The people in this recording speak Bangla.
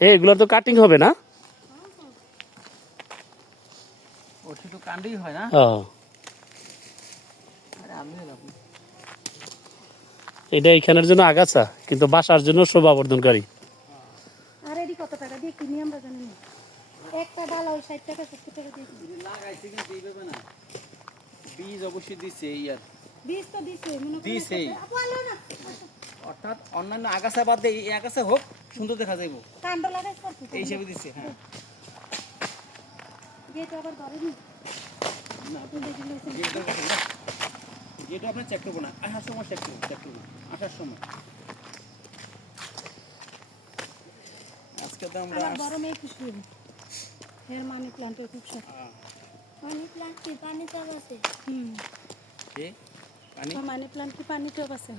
এ এগুলোর তো কাটিং হবে না? ও। শুধু কাণ্ডই হয় এটা এখানের জন্য আগাছা কিন্তু বাসার জন্য শোভাবর্ধনকারী। আর এটি কত টাকা দিয়ে কিনি আমরা জানি না। একটা ডাল ওই ষাট টাকা সত্তর টাকা দিয়ে কিনি। লাগাইছে কিন্তু এইভাবে না। বীজ অবশ্যই দিচ্ছে এই আর। বীজ তো দিছে মনে করেন দিছেই। একটা- আপু, আলো না। অর্থাৎ অন্যান্য আগাছা বাদ দিয়ে এই আগাছা হোক সুন্দর দেখা যাইব। কাণ্ড লাগাই করতে এই হিসেবে দিচ্ছে হ্যাঁ। গেট আবার ধরেনি না, যেটা আপনার চেক করব না। আসার সময় চেক করব চেক করব আসার সময়। আজকে তো আমরা আমার বড় মেয়ে খুশি হইল এর মানি প্লান্টের খুব শখ। পানি প্লান্ট কি? পানি চাপ আছে। হুম। পানি? মানি প্লান্ট কি? পানি টব আছে